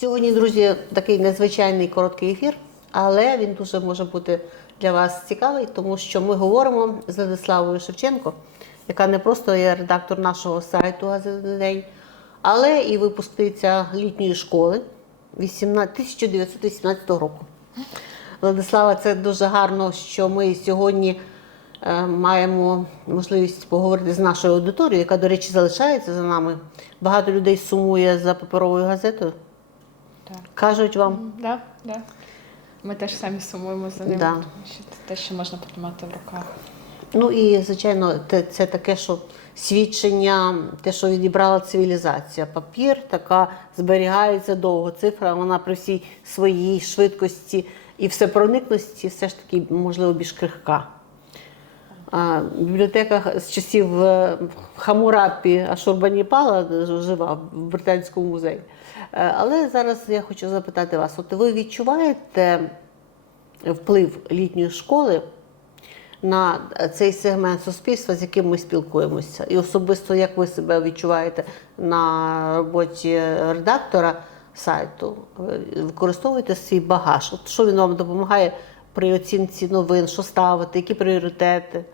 Сьогодні, друзі, такий незвичайний короткий ефір, але він дуже може бути для вас цікавий, тому що ми говоримо з Владиславою Шевченко, яка не просто є редактор нашого сайту «Газетний день», але і випускниця літньої школи 1918 року. Владислава, це дуже гарно, що ми сьогодні е, маємо можливість поговорити з нашою аудиторією, яка, до речі, залишається за нами. Багато людей сумує за паперовою газетою. Так. Кажуть вам. Да, да. Ми теж самі сумуємо за ним, Да. що це те, що можна потримати в руках. Ну і звичайно, те- це таке, що свідчення, те, що відібрала цивілізація. Папір така зберігається довго. Цифра, вона при всій своїй швидкості і всепроникності все ж таки, можливо, більш крихка. А бібліотека з часів е, Хамурапі Ашурбаніпала е, жива в британському музеї. Е, але зараз я хочу запитати вас: от ви відчуваєте вплив літньої школи на цей сегмент суспільства, з яким ми спілкуємося? І особисто як ви себе відчуваєте на роботі редактора сайту? використовуєте свій багаж? От що він вам допомагає при оцінці новин, що ставити, які пріоритети?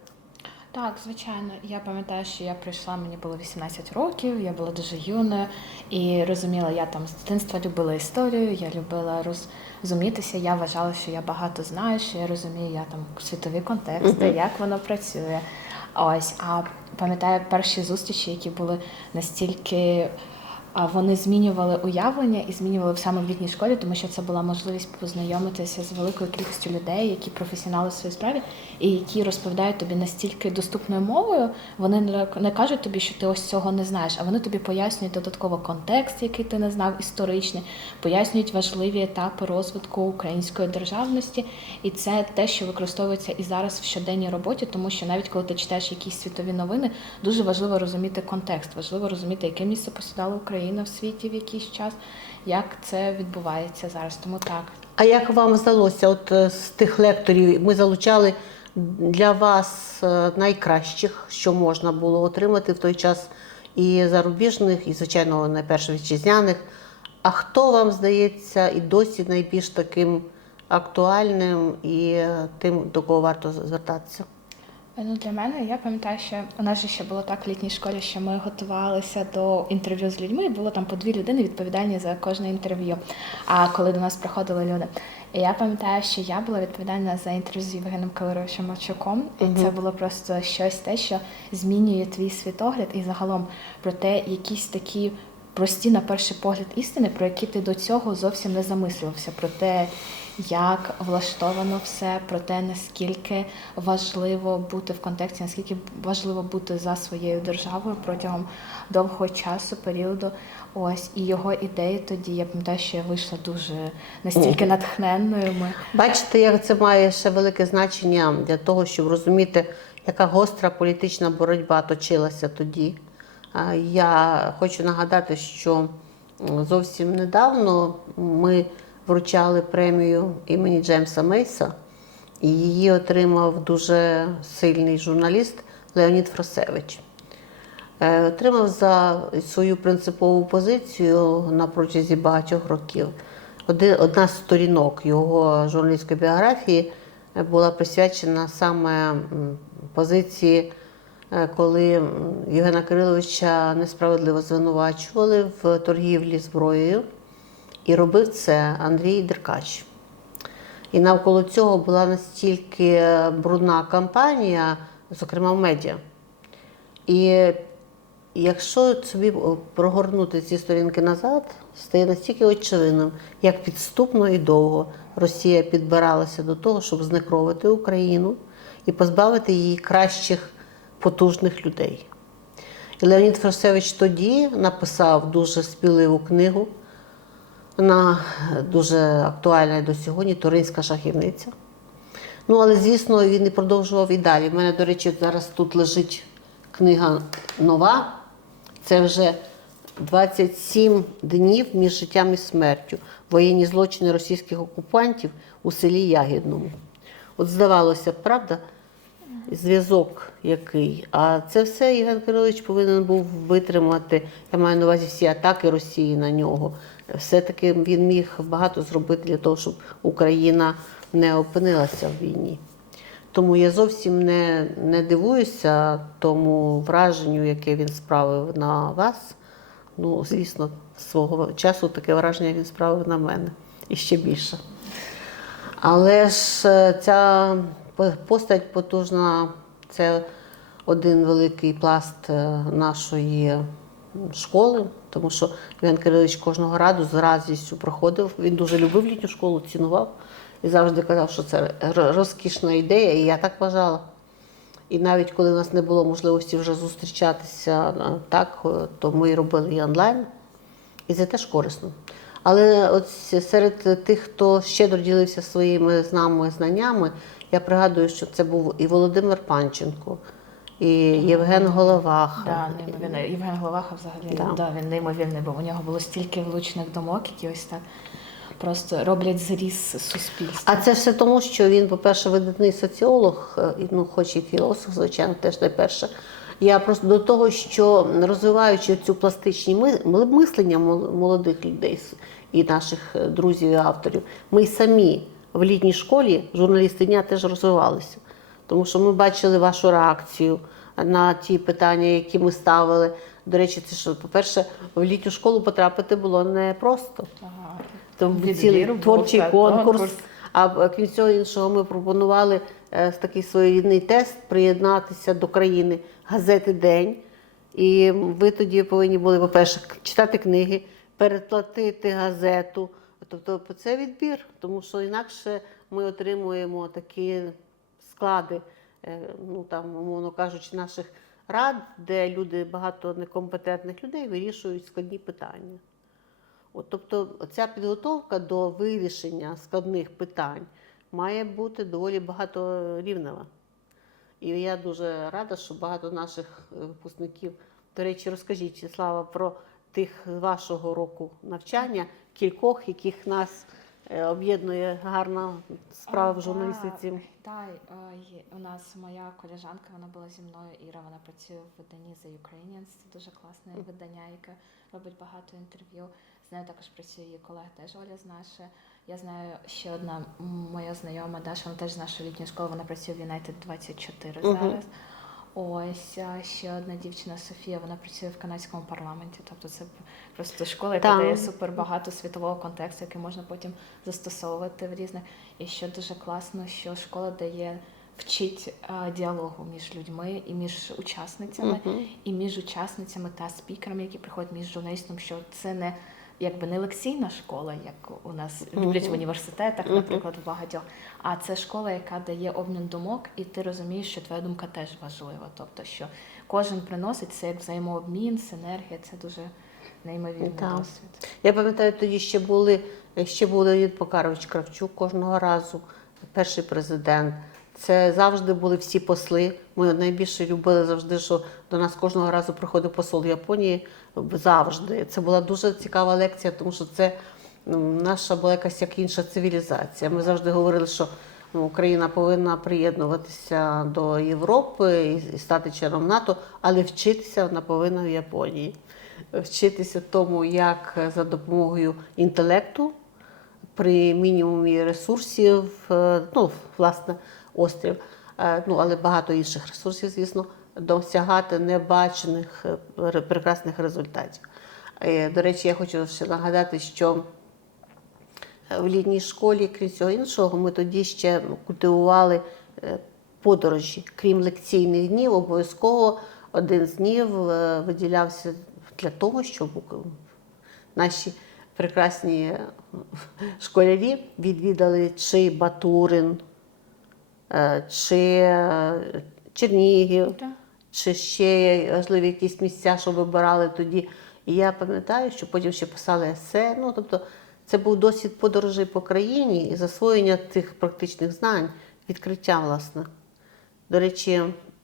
Так, звичайно, я пам'ятаю, що я прийшла, мені було 18 років, я була дуже юною і розуміла, я там з дитинства любила історію, я любила розумітися. Я вважала, що я багато знаю, що я розумію, я там світові контексти, як воно працює. Ось, а пам'ятаю перші зустрічі, які були настільки. А вони змінювали уявлення і змінювали саме в літній школі, тому що це була можливість познайомитися з великою кількістю людей, які професіонали в своїй справі, і які розповідають тобі настільки доступною мовою. Вони не кажуть тобі, що ти ось цього не знаєш, а вони тобі пояснюють додатково контекст, який ти не знав, історичний, пояснюють важливі етапи розвитку української державності, і це те, що використовується і зараз в щоденній роботі, тому що навіть коли ти читаєш якісь світові новини, дуже важливо розуміти контекст, важливо розуміти, яке місце посідало Україна. Україна в світі в якийсь час. Як це відбувається зараз? Тому так. А як вам здалося? От е, з тих лекторів ми залучали для вас е, найкращих, що можна було отримати в той час і зарубіжних, і звичайно, найперше вітчизняних. А хто вам здається і досі найбільш таким актуальним і е, тим, до кого варто звертатися? Е, ну, Для мене я пам'ятаю, що у нас же ще було так в літній школі, що ми готувалися до інтерв'ю з людьми, і було там по дві людини відповідальні за кожне інтерв'ю. А коли до нас приходили люди. І я пам'ятаю, що я була відповідальна за інтерв'ю з Євгеном Калоровичем Мачуком, і угу. це було просто щось те, що змінює твій світогляд і загалом про те, якісь такі прості, на перший погляд, істини, про які ти до цього зовсім не замислювався. про те, як влаштовано все, про те, наскільки важливо бути в контексті, наскільки важливо бути за своєю державою протягом довгого часу, періоду. Ось і його ідеї тоді, я пам'ятаю, що я вийшла дуже настільки натхненною. Ми... Бачите, як це має ще велике значення для того, щоб розуміти, яка гостра політична боротьба точилася тоді. Я хочу нагадати, що зовсім недавно ми вручали премію імені Джемса Мейса, і її отримав дуже сильний журналіст Леонід Фросевич. Е, отримав за свою принципову позицію на протязі багатьох років. Одна з сторінок його журналістської біографії е, була присвячена саме позиції, е, коли Євгена Кириловича несправедливо звинувачували в торгівлі зброєю. І робив це Андрій Деркач. І навколо цього була настільки брудна кампанія, зокрема в медіа. І якщо собі прогорнути ці сторінки назад, стає настільки очевидним, як підступно і довго Росія підбиралася до того, щоб знекровити Україну і позбавити її кращих потужних людей. І Леонід Фросевич тоді написав дуже спіливу книгу. Вона дуже актуальна до сьогодні, туринська шахівниця. Ну, але, звісно, він і продовжував і далі. У мене, до речі, зараз тут лежить книга нова. Це вже 27 днів між життям і смертю. Воєнні злочини російських окупантів у селі Ягідному. От здавалося, б, правда, зв'язок який. А це все Євген Кирилович повинен був витримати. Я маю на увазі всі атаки Росії на нього. Все-таки він міг багато зробити для того, щоб Україна не опинилася в війні. Тому я зовсім не не дивуюся тому враженню, яке він справив на вас. Ну, звісно, свого часу таке враження він справив на мене і ще більше. Але ж е, ця Постать потужна це один великий пласт е, нашої школи, тому що Іван Кирилович кожного раду з радістю проходив. Він дуже любив літню школу, цінував і завжди казав, що це розкішна ідея, і я так вважала. І навіть коли в нас не було можливості вже зустрічатися е, так, е, то ми робили і онлайн, і це теж корисно. Але от серед тих, хто щедро ділився своїми з нами знаннями, я пригадую, що це був і Володимир Панченко. І Євген Головаха. Да, неймовірно. Євген Головаха взагалі да. да. він неймовірний був. У нього було стільки влучних думок, які ось так просто роблять зріз суспільства. А це все тому, що він, по-перше, видатний соціолог, е, ну, хоч і філософ, звичайно, теж не перше. Я просто до того, що розвиваючи цю пластичні мислення молодих людей і наших е, друзів і авторів, ми самі в літній школі журналісти дня теж розвивалися, тому що ми бачили вашу реакцію на ті питання, які ми ставили. До речі, це що, по-перше, в літню школу потрапити було непросто. Ага. Тому цілий творчий конкурс. конкурс. А е, крім цього іншого, ми пропонували е, такий своєрідний тест приєднатися до країни газети День. І ви тоді повинні були, по-перше, читати книги, переплатити газету. Тобто, це відбір, тому що інакше ми отримуємо такі склади, е, ну там, умовно кажучи, наших рад, де люди багато некомпетентних людей вирішують складні питання. От, Тобто ця підготовка до вирішення складних питань має бути доволі багаторівнева. І я дуже рада, що багато наших е, випускників, до речі, розкажіть, Слава, про тих вашого року навчання, кількох, яких нас е, об'єднує гарна справа в журналістиці. Так, е, у нас моя колежанка, вона була зі мною Іра. Вона працює в виданні The Ukrainians, Це дуже класне видання, яке робить багато інтерв'ю з нею також працює її колега, теж Оля з наша. Я знаю ще одна моя знайома Даша, вона теж з нашої літньої школи, вона працює в United 24 зараз. Uh -huh. Ось ще одна дівчина Софія, вона працює в канадському парламенті. Тобто це просто школа, яка дає супер багато світового контексту, який можна потім застосовувати в різних. І ще дуже класно, що школа дає вчить а, е, діалогу між людьми і між учасницями, uh -huh. і між учасницями та спікерами, які приходять між журналістом, що це не якби не лекційна школа, як у нас люблять в університетах, наприклад, в багатьох, а це школа, яка дає обмін думок, і ти розумієш, що твоя думка теж важлива. Тобто, що кожен приносить це як взаємообмін, синергія це дуже неймовірний так. досвід. Я пам'ятаю, тоді ще були ще був Леонід Покарович Кравчук кожного разу, перший президент. Це завжди були всі посли. Ми найбільше любили завжди, що до нас кожного разу приходив посол Японії завжди. Це була дуже цікава лекція, тому що це ну, наша була якась як інша цивілізація. Ми завжди говорили, що ну, Україна повинна приєднуватися до Європи і стати членом НАТО, але вчитися вона повинна в Японії, вчитися тому, як за допомогою інтелекту при мінімумі ресурсів, е, ну власне острів, е, ну але багато інших ресурсів, звісно, досягати небачених е, прекрасних результатів. Е, до речі, я хочу ще нагадати, що в літній школі, крім цього іншого, ми тоді ще культивували подорожі, крім лекційних днів, обов'язково один з днів виділявся для того, щоб наші прекрасні школярі відвідали чи Батурин. Е, чи е, Чернігів, чи ще можливо, якісь місця, що вибирали тоді. І я пам'ятаю, що потім ще писали есе. Ну, тобто, це був досвід подорожей по країні і засвоєння тих практичних знань, відкриття, власне. До речі,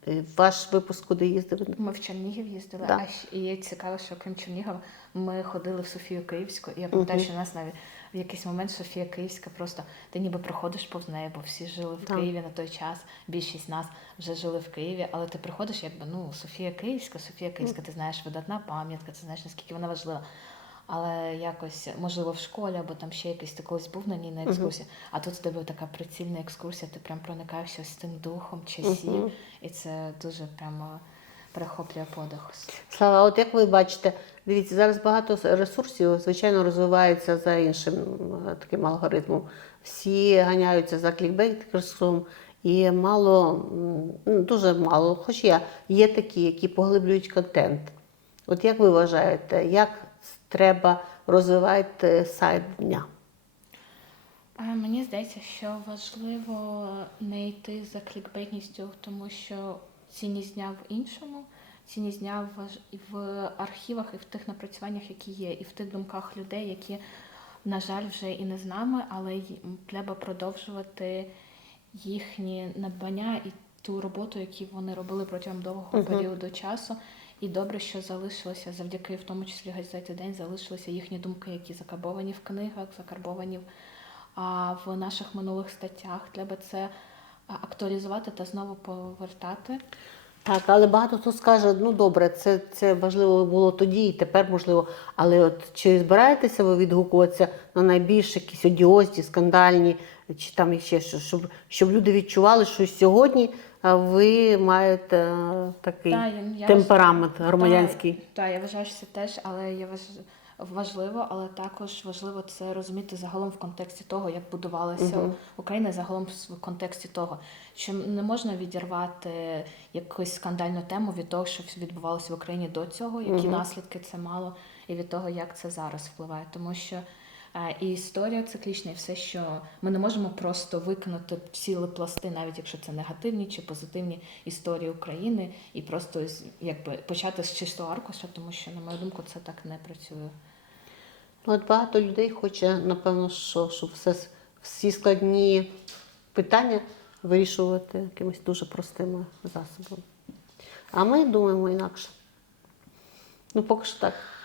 е, ваш випуск, куди їздили? Ми в Чернігів їздили, да. а і цікаво, що крім Чернігова ми ходили в Софію Київську, і я пам'ятаю, угу. що нас навіть в якийсь момент Софія Київська просто ти ніби проходиш повз неї, бо всі жили в так. Києві на той час. Більшість нас вже жили в Києві, але ти приходиш, якби ну Софія Київська, Софія Київська, ти знаєш видатна пам'ятка, ти знаєш наскільки вона важлива. Але якось, можливо, в школі або там ще якийсь ти колись був на ній на екскурсії, uh -huh. а тут в тебе така прицільна екскурсія, ти прям проникаєшся з тим духом часів, uh -huh. і це дуже прямо перехоплює подих. Слава, от як ви бачите, дивіться, зараз багато ресурсів, звичайно, розвивається за іншим е, таким алгоритмом. Всі ганяються за клікбейтерством. І мало, ну, дуже мало, хоч я є такі, які поглиблюють контент. От як ви вважаєте, як треба розвивати сайт дня? Е, мені здається, що важливо не йти за клікбейтністю, тому що цінність дня в іншому, цінність дня в архівах і в тих напрацюваннях, які є, і в тих думках людей, які, на жаль, вже і не з нами, але треба продовжувати їхні надбання і ту роботу, яку вони робили протягом довгого uh -huh. періоду часу. І добре, що залишилося завдяки, в тому числі газеті день, залишилися їхні думки, які закарбовані в книгах, закарбовані в, а, в наших минулих статтях. Треба це актуалізувати та знову повертати. Так, але багато хто скаже, ну добре, це це важливо було тоді і тепер можливо. Але от чи збираєтеся ви відгукуватися на найбільш якісь одіозні, скандальні, чи там ще що, щоб, щоб люди відчували, що сьогодні а ви маєте е, такий та, я темперамент громадянський. Так, та, я вважаю, що це теж, але я вважаю, важливо, але також важливо це розуміти загалом в контексті того, як будувалася угу. Україна, загалом в контексті того, що не можна відірвати якусь скандальну тему від того, що відбувалося в Україні до цього, які угу. наслідки це мало, і від того, як це зараз впливає, тому що. І історія циклічна, і все, що ми не можемо просто викинути цілі пласти, навіть якщо це негативні чи позитивні історії України, і просто якби почати з чистого аркуша, тому що, на мою думку, це так не працює. Ну, от багато людей хоче, напевно, що щоб все, всі складні питання вирішувати якимись дуже простими засобами. А ми думаємо інакше. Ну, поки що так.